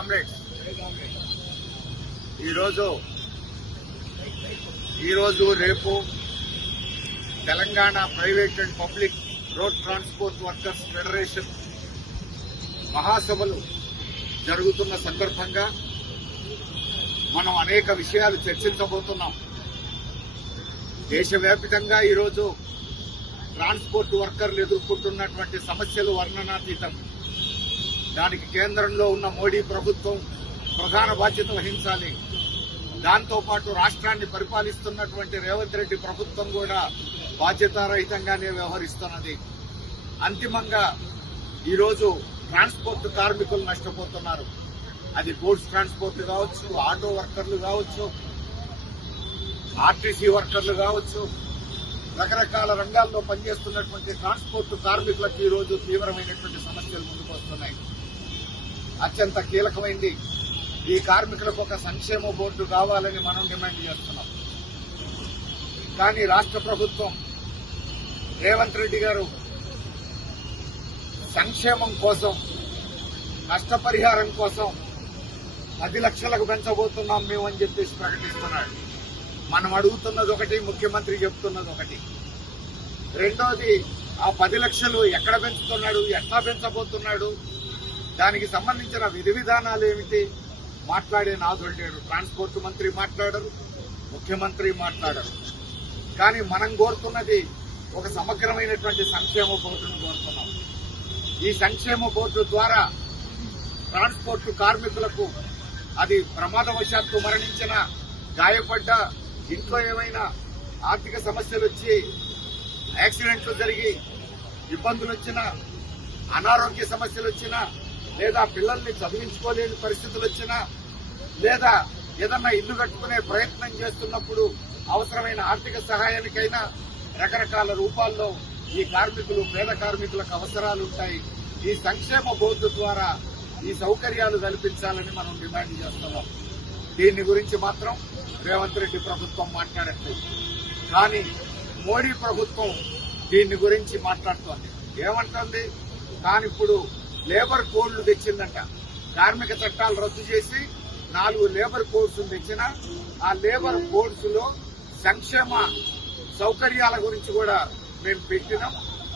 Comrades ఈరోజు ఈరోజు రేపు Telangana private and public road transport workers federation మహాసభలు జరుగుతున్న సందర్భంగా మనం అనేక విషయాలు చర్చించబోతున్నాం. దేశవ్యాప్తంగా ఈరోజు ట్రాన్స్పోర్ట్ వర్కర్లు ఎదుర్కొంటున్నటువంటి సమస్యలు వర్ణనాతీతం. దానికి కేంద్రంలో ఉన్న మోడీ ప్రభుత్వం ప్రధాన బాధ్యత వహించాలి. దాంతోపాటు రాష్ట్రాన్ని పరిపాలిస్తున్నటువంటి రేవంత్ రెడ్డి ప్రభుత్వం కూడా బాధ్యతారహితంగానే వ్యవహరిస్తున్నది. అంతిమంగా ఈరోజు ట్రాన్స్పోర్ట్ కార్మికులు నష్టపోతున్నారు. అది గూడ్స్ ట్రాన్స్పోర్ట్ కావచ్చు ఆటో వర్కర్లు కావచ్చు ఆర్టీసీ వర్కర్లు కావచ్చు రకరకాల రంగాల్లో పనిచేస్తున్నటువంటి ట్రాన్స్పోర్ట్ కార్మికులకు ఈ రోజు తీవ్రమైనటువంటి సమస్యలు ముందుకు వస్తున్నాయి. అత్యంత కీలకమైంది. ఈ కార్మికులకు ఒక సంక్షేమ బోర్డు కావాలని మనం డిమాండ్ చేస్తున్నాం. కానీ రాష్ట్ర ప్రభుత్వం రేవంత్ రెడ్డి గారు సంక్షేమం కోసం నష్టపరిహారం కోసం పది లక్షలకు పెంచబోతున్నాం మేము అని చెప్పేసి ప్రకటిస్తున్నాడు మనం అడుగుతున్నది ఒకటి ముఖ్యమంత్రి చెప్తున్నది ఒకటి. రెండోది ఆ పది లక్షలు ఎక్కడ పెంచుతున్నాడు ఎట్లా పెంచబోతున్నాడు దానికి సంబంధించిన విధి విధానాలు ఏమిటి? మాట్లాడే నాదుడు లేడు. ట్రాన్స్పోర్ట్ మంత్రి మాట్లాడరు ముఖ్యమంత్రి మాట్లాడరు. కానీ మనం కోరుతున్నది ఒక సమగ్రమైనటువంటి సంక్షేమ బోర్డును కోరుతున్నాం. ఈ సంక్షేమ బోర్డు ద్వారా ట్రాన్స్పోర్ట్ కార్మికులకు అది ప్రమాదవశాత్తు మరణించిన గాయపడ్డ ఇంట్లో ఏమైనా ఆర్థిక సమస్యలు వచ్చి యాక్సిడెంట్లు జరిగి ఇబ్బందులు వచ్చినా అనారోగ్య సమస్యలు వచ్చినా లేదా పిల్లల్ని చదివించుకోలేని పరిస్థితులు వచ్చినా లేదా ఏదన్నా ఇల్లు కట్టుకునే ప్రయత్నం చేస్తున్నప్పుడు అవసరమైన ఆర్థిక సహాయానికైనా రకరకాల రూపాల్లో ఈ కార్మికులు పేద కార్మికులకు అవసరాలు ఉంటాయి. ఈ సంక్షేమ బోర్డు ద్వారా ఈ సౌకర్యాలు కల్పించాలని మనం డిమాండ్ చేస్తున్నాం. దీని గురించి మాత్రం రేవంత్ రెడ్డి ప్రభుత్వం మాట్లాడట్లేదు. కానీ మోడీ ప్రభుత్వం దీని గురించి మాట్లాడుతోంది. ఏమంటుంది? తాను ఇప్పుడు లేబర్ కోడ్లు తెచ్చిందంట. కార్మిక చట్టాలు రద్దు చేసి నాలుగు లేబర్ కోడ్స్ తెచ్చిన. ఆ లేబర్ కోడ్స్లో సంక్షేమ సౌకర్యాల గురించి కూడా మేము పెట్టినాం.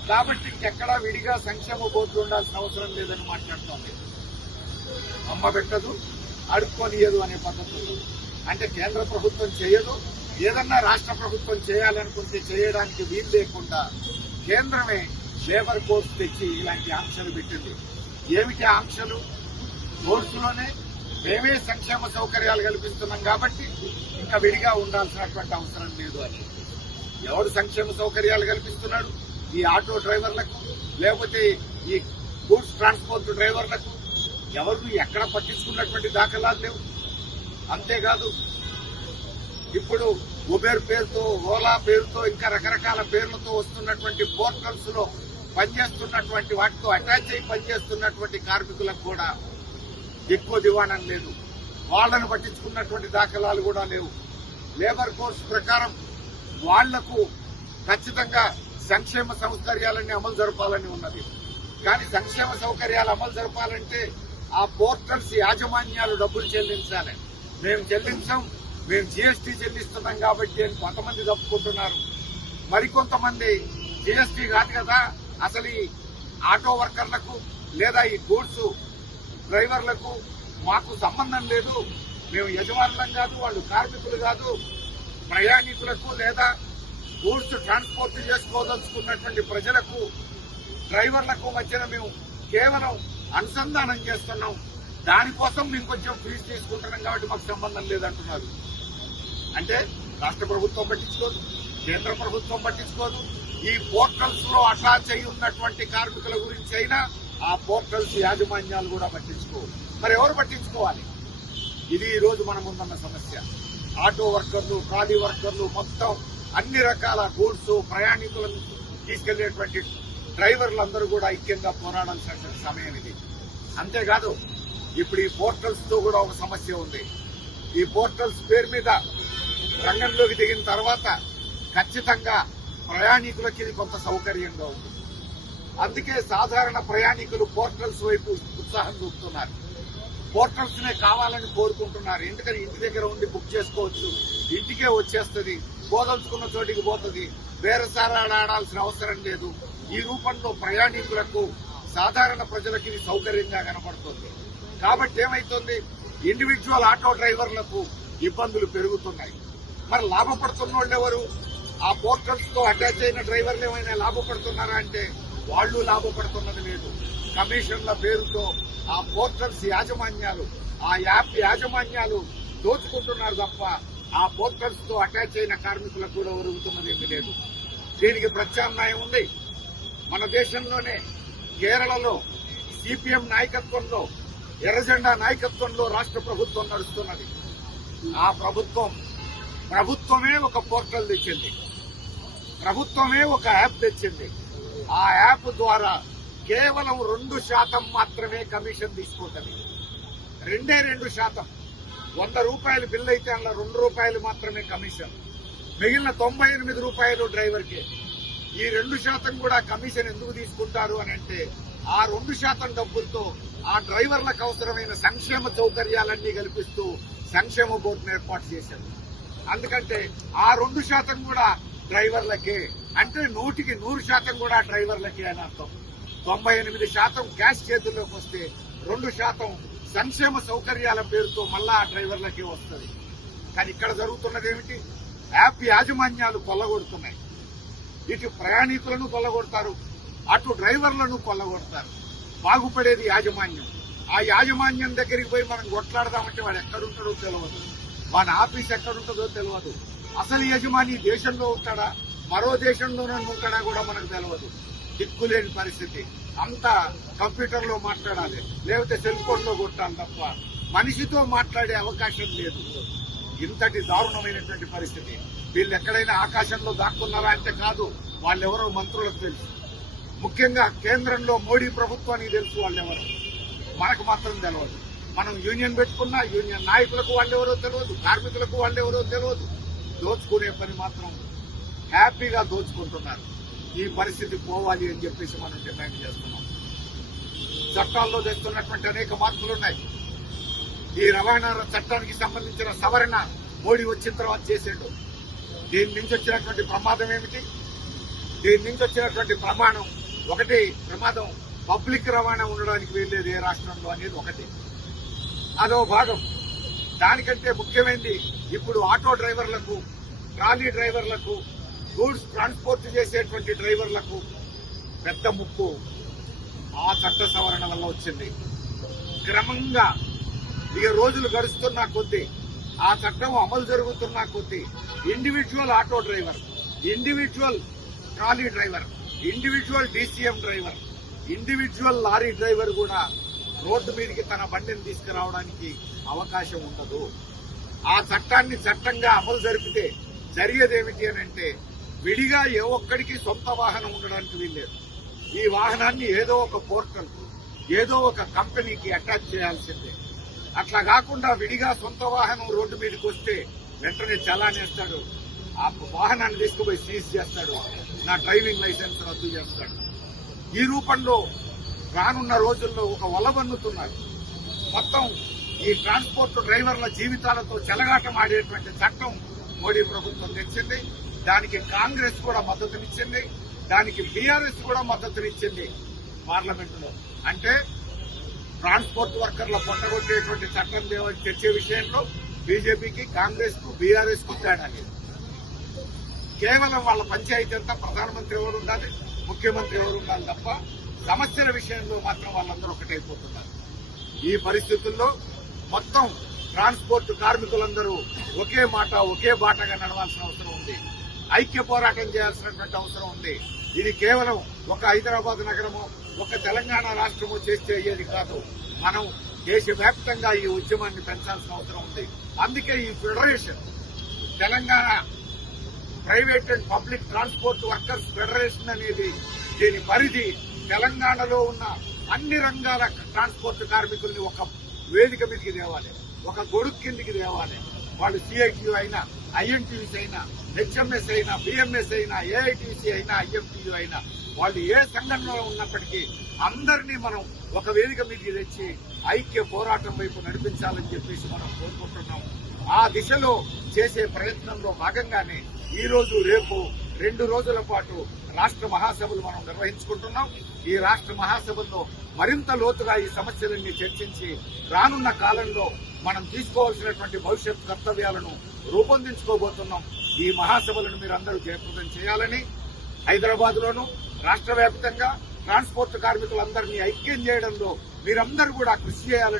కాబట్టి ఇంకెక్కడా విడిగా సంక్షేమ కోర్టు ఉండాల్సిన అవసరం లేదని మాట్లాడుతోంది. అమ్మ పెట్టదు అడుక్కొనియదు అనే పద్ధతి అంటే కేంద్ర ప్రభుత్వం చేయదు. ఏదన్నా రాష్ట్ర ప్రభుత్వం చేయాలనుకుంటే చేయడానికి వీలు లేకుండా కేంద్రమే లేబర్ కోర్టు తెచ్చి ఇలాంటి ఆంక్షలు పెట్టింది ఏమిటి ఆంక్షలు? కోర్టులోనే మేమే సంక్షేమ సౌకర్యాలు కల్పిస్తున్నాం కాబట్టి ఇంకా విడిగా ఉండాల్సినటువంటి అవసరం లేదు అని. ఎవరు సంక్షేమ సౌకర్యాలు కల్పిస్తున్నాడు? ఈ ఆటో డ్రైవర్లకు లేకపోతే ఈ గూడ్స్ ట్రాన్స్పోర్ట్ డ్రైవర్లకు. ఎవరు ఎక్కడ పట్టించుకున్నటువంటి దాఖలాలు లేవు. అంతేకాదు ఇప్పుడు ఉబేర్ పేరుతో ఓలా పేరుతో ఇంకా రకరకాల పేర్లతో వస్తున్నటువంటి పోర్టల్స్లో పనిచేస్తున్నటువంటి వాటితో అటాచ్ అయి పనిచేస్తున్నటువంటి కార్మికులకు కూడా ఎక్కువ దివాణం లేదు. వాళ్ళను పట్టించుకున్నటువంటి దాఖలాలు కూడా లేవు. లేబర్ కోర్స్ ప్రకారం వాళ్ళకు ఖచ్చితంగా సంక్షేమ సౌకర్యాలన్నీ అమలు జరపాలని ఉన్నది. కానీ సంక్షేమ సౌకర్యాలు అమలు జరపాలంటే ఆ పోర్టల్స్ యాజమాన్యాలు డబ్బులు చెల్లించాలి. మేము చెల్లించాం మేము జీఎస్టీ చెల్లిస్తున్నాం కాబట్టి అని కొంతమంది తప్పుకుంటున్నారు. మరికొంతమంది జీఎస్టీ కాదు కదా అసలు ఈ ఆటో వర్కర్లకు లేదా ఈ గూడ్స్ డ్రైవర్లకు మాకు సంబంధం లేదు. మేము యజమానులం కాదు వాళ్ళు కార్మికులు కాదు. ప్రయాణికులకు లేదా గూడ్స్ ట్రాన్స్పోర్ట్ చేసుకోదలుచుకున్నటువంటి ప్రజలకు డ్రైవర్లకు మధ్యన మేము కేవలం అనుసంధానం చేస్తున్నాం. దానికోసం మేము కొంచెం ఫీజు తీసుకుంటున్నాం కాబట్టి మాకు సంబంధం లేదంటున్నారు. అంటే రాష్ట్ర ప్రభుత్వం పట్టించుకోదు కేంద్ర ప్రభుత్వం పట్టించుకోదు ఈ పోర్టల్స్లో అటాచ్ అయి ఉన్నటువంటి కార్మికుల గురించి అయినా ఆ పోర్టల్స్ యాజమాన్యాలు కూడా పట్టించుకోవు మరి ఎవరు పట్టించుకోవాలి? ఇది ఈ రోజు మన ముందున్న సమస్య. ఆటో వర్కర్లు ట్రాలీ వర్కర్లు మొత్తం అన్ని రకాల గూడ్స్ ప్రయాణికులను తీసుకెళ్ళేటువంటి డ్రైవర్లందరూ కూడా ఐక్యంగా పోరాడాల్సిన సమయం ఇది. అంతేకాదు ఇప్పుడు ఈ పోర్టల్స్తో కూడా ఒక సమస్య ఉంది. ఈ పోర్టల్స్ పేరు మీద రంగంలోకి దిగిన తర్వాత ఖచ్చితంగా ప్రయాణికులకి ఇది కొంత సౌకర్యంగా ఉంటుంది అందుకే సాధారణ ప్రయాణికులు పోర్టల్స్ వైపు ఉత్సాహం చూపుతున్నారు. పోర్టల్స్ నే కావాలని కోరుకుంటున్నారు. ఎందుకని? ఇంటి దగ్గర ఉండి బుక్ చేసుకోవచ్చు. ఇంటికే వచ్చేస్తుంది. పోదలుచుకున్న చోటికి పోతుంది. వేరే ఆడాల్సిన అవసరం లేదు. ఈ రూపంలో ప్రయాణికులకు సాధారణ ప్రజలకు ఇది సౌకర్యంగా కనపడుతుంది కాబట్టి ఏమైతుంది? ఇండివిజువల్ ఆటో డ్రైవర్లకు ఇబ్బందులు పెరుగుతున్నాయి. మరి లాభపడుతున్న వాళ్ళు ఎవరు? ఆ పోర్టల్స్తో అటాచ్ అయిన డ్రైవర్లు ఏమైనా లాభపడుతున్నారా అంటే వాళ్ళు లాభపడుతున్నది లేదు. కమిషన్ల పేరుతో ఆ పోర్టల్స్ యాజమాన్యాలు ఆ యాప్ యాజమాన్యాలు దోచుకుంటున్నారు తప్ప ఆ పోర్టల్స్తో అటాచ్ అయిన కార్మికులకు కూడా ఒరుగుతున్నది ఏమీ లేదు. దీనికి ప్రత్యామ్నాయం ఉంది. మన దేశంలోనే కేరళలో సిపిఎం నాయకత్వంలో ఎర్రజెండా నాయకత్వంలో రాష్ట్ర ప్రభుత్వం నడుస్తున్నది. ఆ ప్రభుత్వం ప్రభుత్వమే ఒక పోర్టల్ తెచ్చింది. ప్రభుత్వమే ఒక యాప్ తెచ్చింది. ఆ యాప్ ద్వారా కేవలం రెండు శాతం మాత్రమే కమిషన్ తీసుకుంటుంది. రెండే రెండు శాతం. వంద రూపాయలు బిల్ అయితే అందులో రెండు రూపాయలు మాత్రమే కమిషన్. మిగిలిన తొంభై ఎనిమిది రూపాయలు డ్రైవర్కి. ఈ రెండు శాతం కూడా కమిషన్ ఎందుకు తీసుకుంటారు అని అంటే ఆ రెండు శాతం డబ్బులతో ఆ డ్రైవర్లకు అవసరమైన సంక్షేమ సౌకర్యాలన్నీ కల్పిస్తూ సంక్షేమ బోర్డును ఏర్పాటు చేశారు. అందుకంటే ఆ రెండు శాతం కూడా డ్రైవర్లకే. అంటే నూటికి నూరు శాతం కూడా డ్రైవర్లకే అని అర్థం. తొంభై ఎనిమిది శాతం క్యాష్ చేతుల్లోకి వస్తే రెండు శాతం సంక్షేమ సౌకర్యాల పేరుతో మళ్ళా ఆ డ్రైవర్లకే వస్తుంది. కానీ ఇక్కడ జరుగుతున్నది ఏమిటి? యాప్ యాజమాన్యాలు కొల్లగొడుతున్నాయి. ఇటు ప్రయాణికులను కొల్లగొడతారు అటు డ్రైవర్లను కొల్లగొడతారు. బాగుపడేది యాజమాన్యం. ఆ యాజమాన్యం దగ్గరికి పోయి మనం కొట్లాడదామంటే వాడు ఎక్కడుంటాడో తెలియదు వాడి ఆఫీస్ ఎక్కడ ఉంటుందో తెలియదు అసలు యజమాని దేశంలో ఉంటాడా? మరో దేశంలోనే ఉంటాడా కూడా మనకు తెలియదు దిక్కులేని పరిస్థితి. అంతా కంప్యూటర్లో మాట్లాడాలి. లేకపోతే సెల్ ఫోన్ కొట్టాలి తప్ప మనిషితో మాట్లాడే అవకాశం లేదు. ఇంతటి దారుణమైనటువంటి పరిస్థితి. వీళ్ళు ఎక్కడైనా ఆకాశంలో దాక్కున్నారా అంటే కాదు. వాళ్ళెవరో మంత్రులకు తెలుసు. ముఖ్యంగా కేంద్రంలో మోడీ ప్రభుత్వానికి తెలుసు వాళ్ళెవరో. మనకు మాత్రం తెలియదు మనం యూనియన్ పెట్టుకున్నా యూనియన్ నాయకులకు వాళ్ళెవరో తెలియదు కార్మికులకు వాళ్ళెవరో తెలియదు దోచుకునే పని మాత్రం హ్యాపీగా దోచుకుంటున్నారు. ఈ పరిస్థితి పోవాలి అని చెప్పేసి మనం డిమాండ్ చేస్తున్నాం. చట్టాల్లో తెస్తున్నటువంటి అనేక మార్పులు ఉన్నాయి. ఈ రవాణా చట్టానికి సంబంధించిన సవరణ మోడీ వచ్చిన తర్వాత చేసాడు. దీని నుంచి వచ్చినటువంటి ప్రమాదం ఏమిటి? దీని నుంచి వచ్చినటువంటి ప్రమాణం ఒకటి. ప్రమాదం పబ్లిక్ రవాణా ఉండడానికి వెళ్ళేది ఏ రాష్ట్రంలో అనేది ఒకటి. అదో భాగం. దానికంటే ముఖ్యమైనది ఇప్పుడు ఆటో డ్రైవర్లకు ట్రాలీ డ్రైవర్లకు గూడ్స్ ట్రాన్స్పోర్ట్ చేసేటువంటి డ్రైవర్లకు పెద్ద ముప్పు ఆ చట్ట సవరణ వల్ల వచ్చింది. క్రమంగా ఇక రోజులు గడుస్తున్న కొద్దీ ఆ చట్టం అమలు జరుగుతున్న కొద్దీ individual auto driver individual trolley driver individual DCM driver individual lorry driver కూడా రోడ్డు మీదకి తన బండిని తీసుకురావడానికి అవకాశం ఉండదు. ఆ చట్టాన్ని చట్టంగా అమలు జరిపితే జరిగేదేమిటి అని అంటే విడిగా ఏ ఒక్కడికి సొంత వాహనం ఉండడానికి వీల్లేదు. ఈ వాహనాన్ని ఏదో ఒక పోర్టల్ ఏదో ఒక కంపెనీకి అటాచ్ చేయాల్సిందే. అట్లా కాకుండా విడిగా సొంత వాహనం రోడ్డు మీదకి వస్తే వెంటనే చలానేస్తాడు. ఆ వాహనాన్ని తీసుకుపోయి సీజ్ చేస్తాడు. నా డ్రైవింగ్ లైసెన్స్ రద్దు చేస్తాడు. ఈ రూపంలో రానున్న రోజుల్లో ఒక వలబన్నుతున్నారు మొత్తం ఈ ట్రాన్స్పోర్ట్ డ్రైవర్ల జీవితాలతో చెలగాటం ఆడేటువంటి చట్టం మోడీ ప్రభుత్వం తెచ్చింది. దానికి కాంగ్రెస్ కూడా మద్దతునిచ్చింది. దానికి బీఆర్ఎస్ కూడా మద్దతునిచ్చింది పార్లమెంట్లో అంటే ట్రాన్స్పోర్ట్ వర్కర్ల పొట్టగొట్టేటువంటి చట్టం తెచ్చే విషయంలో బీజేపీకి కాంగ్రెస్కు బీఆర్ఎస్కు తేడా లేదు. కేవలం వాళ్ళ పంచాయతీ అంతా ప్రధానమంత్రి ఎవరు ఉండాలి? ముఖ్యమంత్రి ఎవరు ఉండాలి తప్ప సమస్యల విషయంలో మాత్రం వాళ్ళందరూ ఒకటైపోతున్నారు. ఈ పరిస్థితుల్లో మొత్తం ట్రాన్స్పోర్ట్ కార్మికులందరూ ఒకే మాట ఒకే బాటగా నడవాల్సిన అవసరం ఉంది. ఐక్య పోరాటం చేయాల్సినటువంటి అవసరం ఉంది. ఇది కేవలం ఒక హైదరాబాద్ నగరము ఒక తెలంగాణ రాష్ట్రము చేస్తే అయ్యేది కాదు. మనం దేశవ్యాప్తంగా ఈ ఉద్యమాన్ని పెంచాల్సిన అవసరం ఉంది. అందుకే ఈ federation Telangana private and public transport workers federation అనేది దీని పరిధి తెలంగాణలో ఉన్న అన్ని రంగాల ట్రాన్స్పోర్ట్ కార్మికుల్ని ఒక వేదిక మీదకి తేవాలి. ఒక గొడుగు కిందికి తేవాలి. వాళ్ళు సిఐటియు అయినా ఐఎన్టీసీ అయినా హెచ్ఎంఎస్ అయినా బిఎంఎస్ అయినా ఏఐటీసీ అయినా ఐఎంటీయూ అయినా వాళ్ళు ఏ సంఘటనలో ఉన్నప్పటికీ అందరినీ మనం ఒక వేదిక మీదకి తెచ్చి ఐక్య పోరాటం వైపు నడిపించాలని చెప్పేసి మనం కోరుకుంటున్నాం. ఆ దిశలో చేసే ప్రయత్నంలో భాగంగానే ఈ రోజు రేపు రెండు రోజుల పాటు రాష్ట్ర మహాసభలు మనం నిర్వహించుకుంటున్నాం. ఈ రాష్ట్ర మహాసభల్లో మరింత లోతుగా ఈ సమస్యలన్నీ చర్చించి రానున్న కాలంలో మనం తీసుకోవాల్సినటువంటి భవిష్యత్ కర్తవ్యాలను రూపొందించుకోబోతున్నాం. ఈ మహాసభలను మీరందరూ జయప్రదం చేయాలని హైదరాబాద్ లోను రాష్ట్ర వ్యాప్తంగా ట్రాన్స్పోర్ట్ కార్మికులందరినీ ఐక్యం చేయడంలో మీరందరూ కూడా కృషి చేయాలని